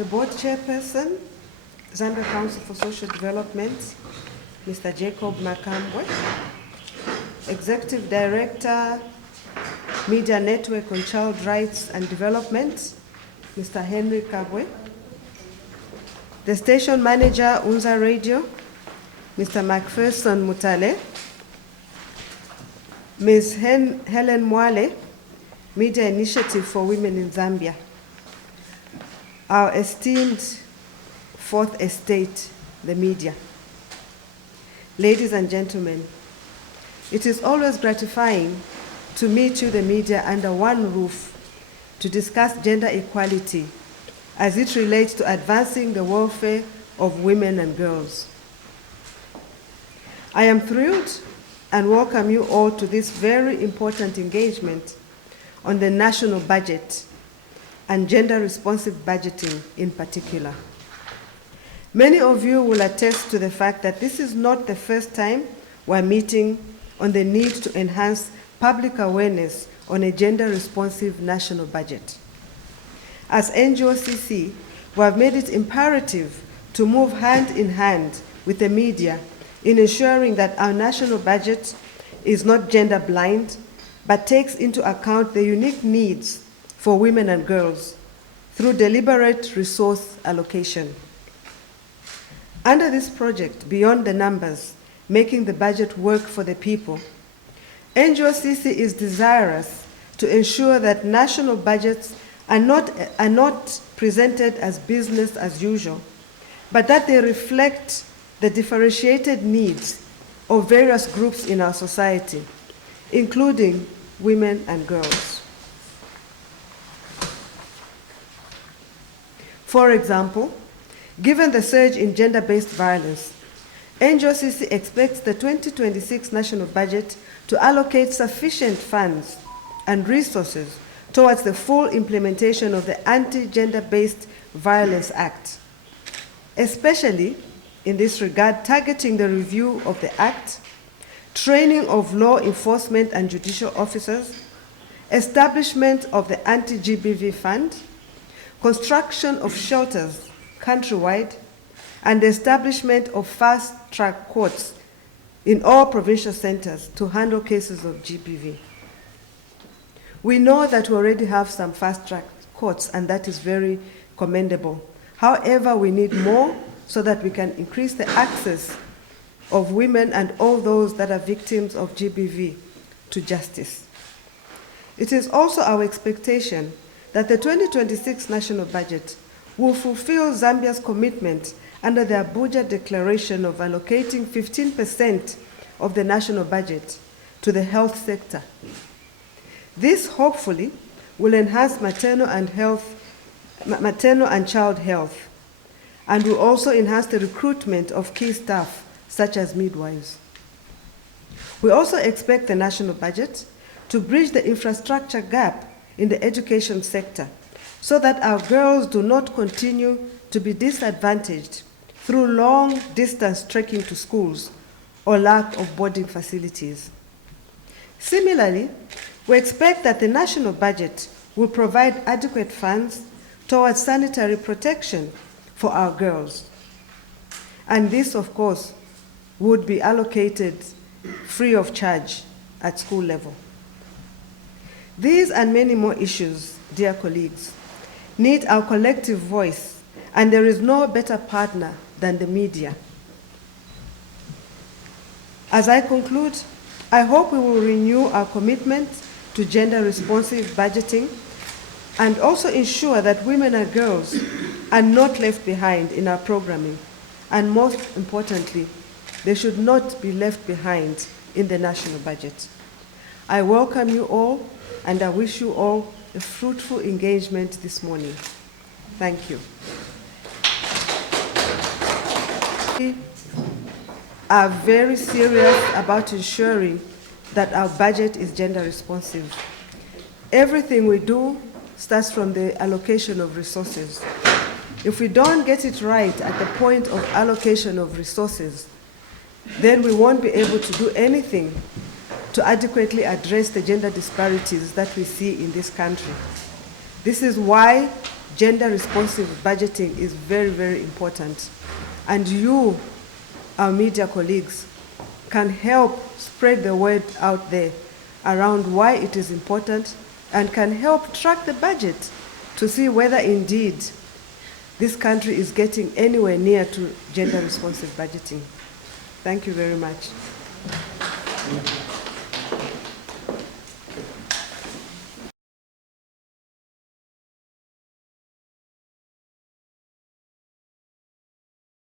the board chairperson, Zambia Council for Social Development, Mr. Jacob Makambwe, Executive Director, Media Network on Child Rights and Development, Mr. Henry Kabwe, the station manager, Unza Radio, Mr. Macpherson Mutale, Ms. Helen Mwale, Media Initiative for Women in Zambia, our esteemed Fourth Estate, the media. Ladies and gentlemen, it is always gratifying to meet you, the media, under one roof to discuss gender equality as it relates to advancing the welfare of women and girls. I am thrilled and welcome you all to this very important engagement on the national budget and gender-responsive budgeting in particular. Many of you will attest to the fact that this is not the first time we're meeting on the need to enhance public awareness on a gender-responsive national budget. As NGOCC, we have made it imperative to move hand in hand with the media in ensuring that our national budget is not gender blind, but takes into account the unique needs for women and girls through deliberate resource allocation. Under this project, Beyond the Numbers, Making the Budget Work for the People, NGOCC is desirous to ensure that national budgets are not presented as business as usual, but that they reflect the differentiated needs of various groups in our society, including women and girls. For example, given the surge in gender-based violence, NGOCC expects the 2026 national budget to allocate sufficient funds and resources towards the full implementation of the Anti-Gender-Based Violence Act, especially in this regard, targeting the review of the Act, training of law enforcement and judicial officers, establishment of the Anti-GBV Fund, construction of shelters countrywide, and the establishment of fast-track courts in all provincial centers to handle cases of GBV. We know that we already have some fast-track courts, and that is very commendable. However, we need more so that we can increase the access of women and all those that are victims of GBV to justice. It is also our expectation that the 2026 national budget will fulfill Zambia's commitment under the Abuja Declaration of allocating 15% of the national budget to the health sector. This hopefully will enhance maternal and child health, and will also enhance the recruitment of key staff such as midwives. We also expect the national budget to bridge the infrastructure gap in the education sector so that our girls do not continue to be disadvantaged through long distance trekking to schools or lack of boarding facilities. Similarly, we expect that the national budget will provide adequate funds towards sanitary protection for our girls. And this, of course, would be allocated free of charge at school level. These and many more issues, dear colleagues, need our collective voice, and there is no better partner than the media. As I conclude, I hope we will renew our commitment to gender-responsive budgeting and also ensure that women and girls are not left behind in our programming, and most importantly, they should not be left behind in the national budget. I welcome you all, and I wish you all a fruitful engagement this morning. Thank you. We are very serious about ensuring that our budget is gender responsive. Everything we do starts from the allocation of resources. If we don't get it right at the point of allocation of resources, then we won't be able to do anything to adequately address the gender disparities that we see in this country. This is why gender responsive budgeting is very, very important. And you, our media colleagues, can help spread the word out there around why it is important and can help track the budget to see whether indeed this country is getting anywhere near to gender responsive budgeting. Thank you very much.